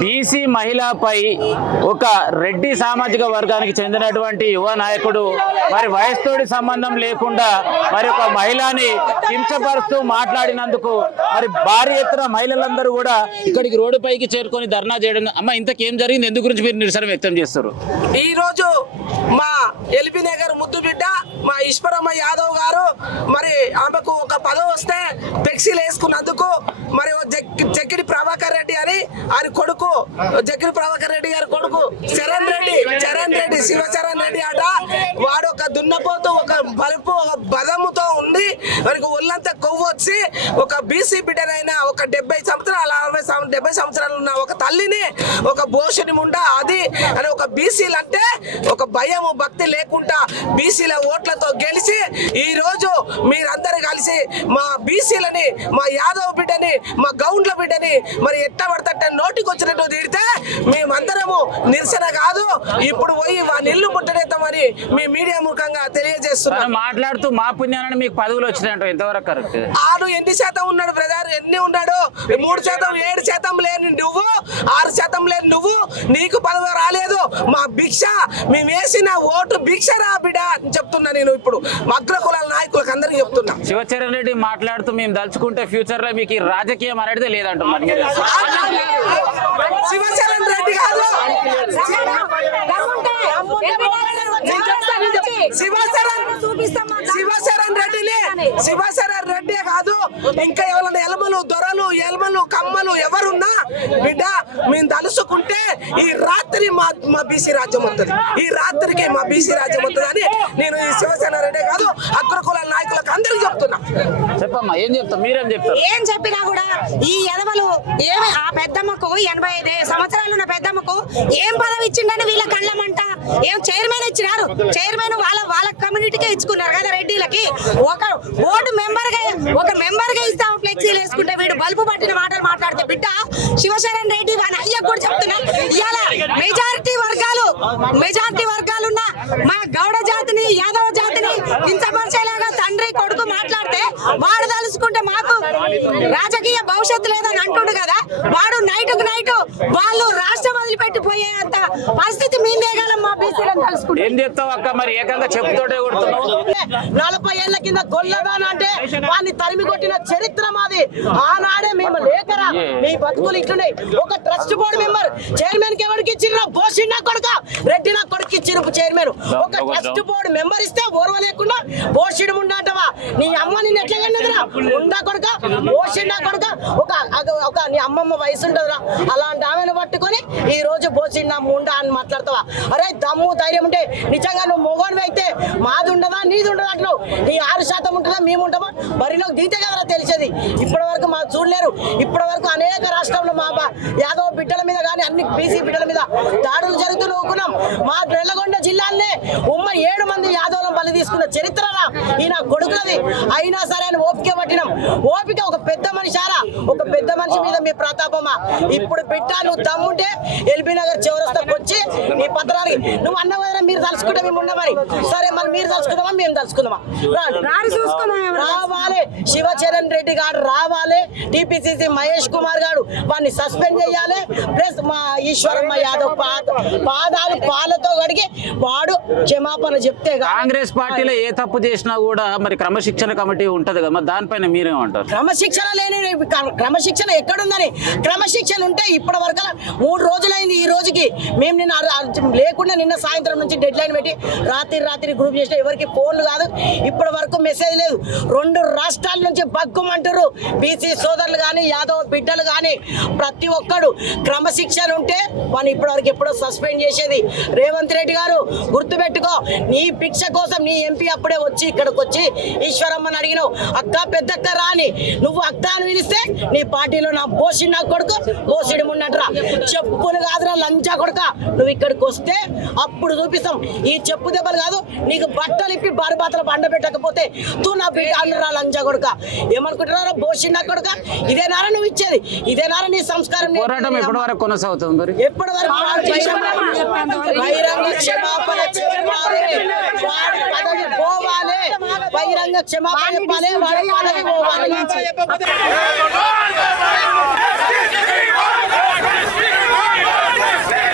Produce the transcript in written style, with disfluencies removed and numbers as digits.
BC మహిళపై ఒక రెడ్డి సామాజిక వర్గానికి చెందినటువంటి యువ నాయకుడు మరి వయసుతోటి సంబంధం లేకుండా మరి ఒక మహిళని కించపరుస్తూ మాట్లాడినందుకు మరి భారీ ఎత్తున మహిళలందరూ కూడా ఇక్కడికి రోడ్డుపైకి చేరుకొని ధర్నా చేయడం. అమ్మ, ఇంతకేం జరిగింది? ఎందు గురించి మీరు నిరసన వ్యక్తం చేస్తారు? ఈ రోజు మా ఎల్బీ నగర్ ముద్దు బిడ్డ మా ఈశ్వరమ్మ యాదవ్ గారు మరి ఆమెకు ఒక పదవి వస్తే ఫ్లెక్సీలు వేసుకున్నందుకు మరి జక్కిడి ప్రభాకర్ రెడ్డి అని ఆయన కొడుకు జక్కిడి ప్రభాకర్ రెడ్డి గారి కొడుకు చరణ్ రెడ్డి శివచరణ్ రెడ్డి అట. వాడు ఒక దున్నపోతూ ఒక బలుపు ఒక బదముతో ఉండి వారికి ఒళ్ళంతా కొవ్వు వచ్చి ఒక బీసీ బిడ్డనైనా ఒక 70 సంవత్సరాలు 70 సంవత్సరాలు ఉన్న ఒక తల్లిని ఒక భోషుని ముండా అది అని ఒక బీసీలు అంటే ఒక భయము భక్తి లేకుండా బీసీల ఓట్లతో గెలిచి ఈ రోజు మీరందరూ కలిసి మా బీసీలని మా యాదవ్ బిడ్డని మా గౌండ్ల బిడ్డని మరి ఎట్ట పడతట్టే నోటికి వచ్చినట్టు తిడితే మేమందరము నిరసన కాదు ఇప్పుడు పోయి వాళ్ళ ఇల్లు ముట్టడేద్దామని మీ మీడియా ముఖంగా తెలియజేస్తున్నాం. మాట్లాడుతూ మా పుణ్యాన్ని మీకు పదవులు వచ్చినాయంట, ఎంతవరకు కరెక్ట్? ఆడు ఎన్ని శాతం ఉన్నాడు బ్రదర్? ఎన్ని ఉన్నాడు? 3%, 7% లేని నువ్వు, 6% లేని నువ్వు, నీకు పదవి రాలేదు. మా భిక్ష మేము వేసిన ఓటు భిక్ష రా బిడ్డ అని చెప్తున్నా. నేను ఇప్పుడు అగ్ర కులాల నాయకులకు అందరికీ చెప్తున్నా. శివచరణ్ రెడ్డి మాట్లాడుతూ మేము దలుచుకుంటే ఫ్యూచర్ లో మీకు రాజకీయం అనేది లేదంటున్నారు. శివచరణ్ రెడ్డి కాదు, శివచరణ్ రెడ్డి కాదు, ఇంకా ఎవరైనా ఎలమలు దొరలు ఎలమలు కమ్మలు ఎవరున్నా బిడ్డ మేము తలుసుకుంటే ఈ రాత్రి మా బీసీ రాజ్యం వస్తుంది. ఈ రాత్రికి మా బీసీ రాజ్యం వస్తుంది అని నేను ఈ శివచరణ్ రెడ్డి కాదు అగ్రకుల నాయకులకు అందరికి చెప్తున్నా. చెప్పమ్మా, ఏం చెప్తాం? మీరేం చెప్తారు? ఏం చెప్పినా కూడా ఈ ఎదవలు ఏమి ఆ పెద్దమ్మకు 85 సంవత్సరాలు ఉన్న పెద్దమ్మకు ఏం పదవి ఇచ్చిండని వీళ్ళ కళ్ళమంట. ఏం చైర్మన్ ఇచ్చినారు? చైర్మన్ వాళ్ళ కమ్యూనిటీకే ఇచ్చుకున్నారు కదా రెడ్డిలకి. ఒక బోర్డు మెంబర్ గా ఇస్తాం ఫ్లెక్సీలు వేసుకుంటే వీడు బల్బు పట్టిన మాటలు మాట్లాడితే బిడ్డ శివశరణ్ రెడ్డి వాని అయ్య కూడా చెప్తున్నా. ఇవాళ మెజారిటీ వర్గాలున్న మా గౌడ జాతిని యాదవ జాతిని కించపరిచేలాగా తండ్రి కొడుకు మాట్లాడితే వాడు తలుసుకుంటే మాకు రాజకీయ భవిష్యత్తు లేదని అంటుండు కదా. వాడు నైట్ వాళ్ళు రాష్ట్రం వదిలిపెట్టి పోయేంత పరిస్థితి మీదేగాలం మా బీసీలను తలుసుకుంటే. ఏం చెప్తావు అక్క? మరి ఏకంగా చెప్పుతోటే కొడుతున్నావు. 40 ఏళ్ల కింద గొల్లదాన అంటే వాడిని తరిమి కొట్టిన చరిత్ర మాది. ఆనాడే మేము లేకరా మీ బతుకులు ఇట్లున్నాయి. ఒక ట్రస్ట్ బోర్డు మెంబర్ చైర్మన్ కి ఎవరికి ఇచ్చిన బోషి నా కొడుక రెడ్డి నా కొడుకు ఇచ్చిన చైర్మన్. ఒక ట్రస్ట్ బోర్డు మెంబర్ ఇస్తే ఓర్వ లేకుండా బోషిడు ముండంటవా? నీ అమ్మ నిన్ను ఎట్లా కన్నదిరా? ఉండా కొడుక బోషి నా కొడుక. ఒక నీ అమ్మమ్మ వయసు ఉంటుందిరా, అలాంటి ఆమెను పట్టుకొని ఈ రోజు బోషి నా ముండా అని మాట్లాడతావా? అరే దమ్ము ధైర్యం ఉంటే నిజంగా నువ్వు మొగోనివి అయితే మాది ఉండదా నీది ఉండదా అంటున్నావు. నీ 6% ఉంటుందా మేము ఉంటామా? బరిలోకి దిగితే కదరా తెలిసేది. ఇప్పటి వరకు మాకు చూడలేరు. ఇప్పటి వరకు అనేక రాష్ట్రంలో మా యాదవ బిడ్డల మీద కానీ అన్ని బీసీ బిడ్డల మీద దాడులు జరుగుతూ ఊకున్నాం. మా నల్లగొండ జిల్లాలోనే 7 మంది యాదవులను బలి తీసుకున్న చరిత్రరా ఈ నా కొడుకులది. అయినా సరే అని ఓపిక పట్టినాం. ఓపిక ఒక పెద్ద మనిషారా, ఒక పెద్ద మనిషి మీద మీ ప్రతాపమా? ఇప్పుడు బిడ్డ నువ్వు దమ్ముంటే ఎల్బీ నగర్ చివరస్తాకు వచ్చి నీ పత్రానికి నువ్వు అన్న వదిన మీరు తలుచుకుంటే మేము ఉండమని. సరే మరి మీరు తలుచుకుందామా మేము తలుచుకుందామా? రావాలి శివచరణ్ రెడ్డి గారు రావాలి. టీపీసీసీ మహేష్ కుమార్ గారు వాడిని సస్పెండ్ చేయాలి. ప్లస్ మా ఈశ్వరమ్మ యాదవ్ పాదాలు పాలతో కడిగి వాడు క్షమాపణ చెప్తే. కాంగ్రెస్ పార్టీలో ఏ తప్పు చేసినా కూడా మరి క్రమశిక్షణ కమిటీ ఉంటది కదా, మరి దానిపైన మీరేమంటారు? క్రమశిక్షణ క్రమశిక్షణ ఎక్కడుందని? క్రమశిక్షణ ఉంటే ఇప్పటి వరకు 3 రోజులైంది. ఈ రోజుకి మేము నిన్న సాయంత్రం నుంచి డెడ్ లైన్ పెట్టి రాత్రి గ్రూప్ చేసిన ఎవరికి ఫోన్లు కాదు, ఇప్పటి వరకు మెసేజ్ లేదు. 2 రాష్ట్రాల నుంచి బగ్గుమంటారు బీసీ సోదరులు కానీ యాదవ్ బిడ్డలు కానీ ప్రతి ఒక్కడు. క్రమశిక్షణ ఉంటే వాడిని ఇప్పటి వరకు ఎప్పుడో సస్పెండ్ చేసేది. రేవంత్ రెడ్డి గారు గుర్తుపెట్టుకో, నీ భిక్ష కోసం నీ ఎంపీ అప్పుడే వచ్చి ఇక్కడికి వచ్చి ఈశ్వరమ్మని అడిగినావు. అక్క పెద్దక్క రాని నువ్వు అక్క అని పిలిస్తే నీ పార్టీలో నా బోసి నా కొడుకు బోసిడి ఉన్నట్రా చెప్పులు కాదురా లంచా కొడుక. నువ్వు ఇక్కడికి వస్తే అప్పుడు చూపిస్తాం. ఈ చెప్పు దెబ్బలు కాదు, నీకు బట్టలు ఇప్పి బారుబాతలు బండ పెట్టకపోతే తూ నా బిడ్డ అన్నరా లంచా కొడుక. ఏమనుకుంటున్నారా బోసి నా కొడుక? ఇదేనారా నువ్వు ఇచ్చేది? ఇదేనారా నీ సంస్కారం? పోరాటం ఎప్పటి వరకు కొనసాగుతుంది? మరి ఎప్పటి వరకు బహిరంగ క్షమాపణ చెప్పాలి, వాడి పదవి పోవాలి. బహిరంగ క్షమాపణ చెప్పాలి, వాడి పదవి పోవాలి. Yes,